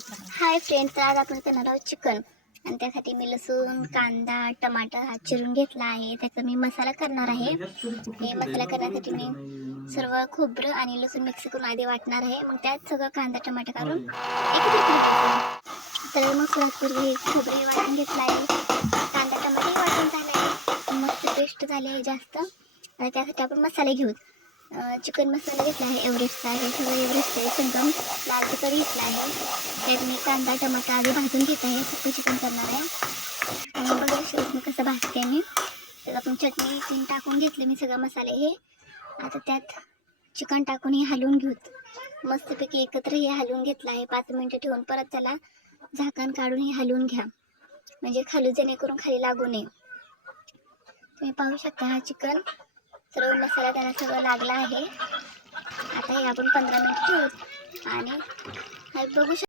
Hi friends, तर आज आपण करणार आहोत चिकन. आणि त्यासाठी मी लसूण, कांदा, टमाटर हा चिरून घेतला आहे. त्याचा मी मसाला करणार आहे. हे मसाला करण्यासाठी मी सर्व खोबरं आणि लसूण मिक्स करून आधी वाटणार आहे. मग त्यात सगळं कांदा टमाटर काढून एकत्र करायचं. तर मग सुरुवातीपूर्वी खोबरे वाटून घेतलं आहे. कांदा टमाटे वाटून झाले आहे. मस्त पेस्ट झाली आहे जास्त. आणि त्यासाठी आपण मसाले घेऊ. चिकन मसाला घेतला आहे एव्हरेस्टचा. हे सगळं एव्हरेस्ट आहे. संगम लाल तिखट घेतला आहे. त्यात मी कांदा टमाटर आधी भाजून घेत आहे. सुकं चिकन करणार आहे. आणि बघा मी कसं भाजते मी. त्यात आपण चटणी तीन टाकून घेतले मी सगळे मसाले हे. आता त्यात चिकन टाकून हे हलवून घेऊत. मस्तपैकी एकत्र हे हलवून घेतलं आहे. 5 मिनिटं ठेवून परत त्याला झाकण काढून हे हलवून घ्या, म्हणजे खाली जेणेकरून खाली लागू नये. तुम्ही पाहू शकता हा चिकन सर्व मसाला त्याला सगळं लागला आहे. आता हे आपण 15 मिनिट ठेवू आणि बघू शकता.